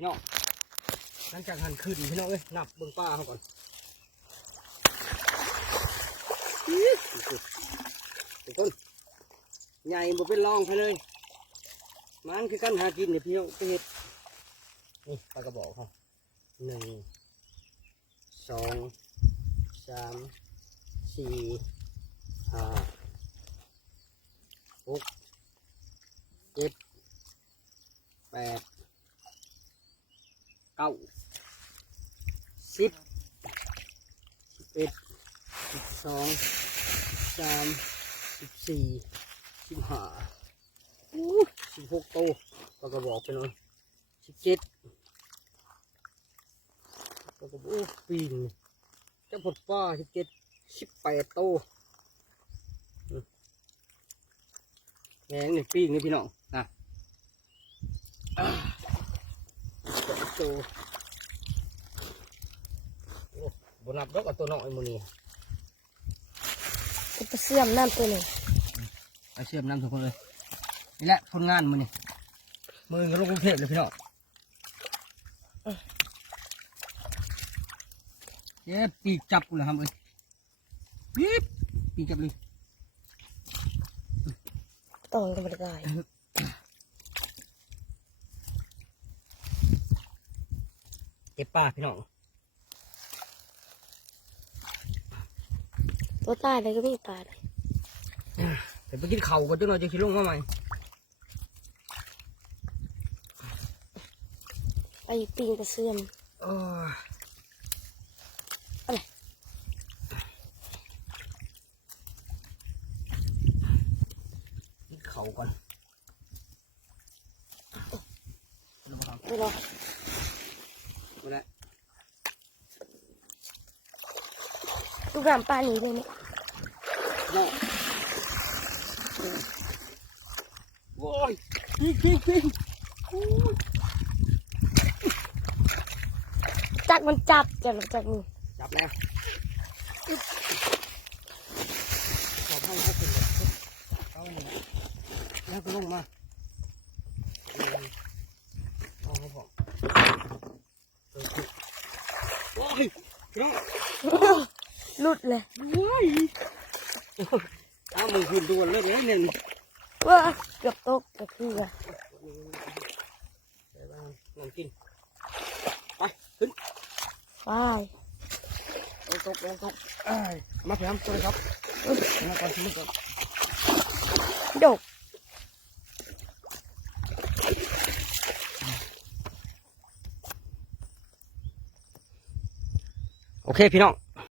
เนาะหลังจากหันขึ้นพี่น้องเอ้ยนับเบิ่งป้าเขาก่อนทุกคนใหญ่บ่เป็นรองไปเลยมันคือกันหากินเนี่ยพี่น้องไปเห็ดนี่ปลากระบอกเขา1 2 3 4 5 6 7 8 9 10 11 12 13 14 15 16โตก็กระบอกไปหน่อย17ก็กระบอกปีนจะผลป้า17 18โตแหงนี่ปีนนี่พี่น้องนะโตบนับดอกกับตัวน้องไอ้โมนี่จะไปเสื่อมน้ำตัวหนึ่งไปเชื่อมน้ำทุกคนเลยนี่แหละผลงานมือนี่มือกับลูกกรุงเทพเลยพี่น้องเย้ปีกจับกูเลยครับเอ้ยปีกจับเลยต้องก็ไม่ได้เก็บปลาพี่น้องตัวตายเลยก็ไม่ตายเลยเดี๋ยวไปกินเข่ากันจังหน่อยจะคิดลงมาใหม่ไอ้ปิงกระเสื่อมอะไรกินเข่าก่อนไม่รอไม่ได้ลูกหลานปลาหนีเลยเนี่ยโว้ยปิ้งจักมันจับจากมือจับแล้วขอพังเขาเป็นแบบเอาเนี่ยแล้วก็ลงมาเอาเขาบอกโอ้ยน้องหลุดเลยเอามือคืนดวนเลยเนี่ยว้าเกือบตกก็คือนั่งกินไปขึ้นไปลงตกมาพยายามช่วยครับมาก่อนชิมก่อนดกโอเคพี่น้อง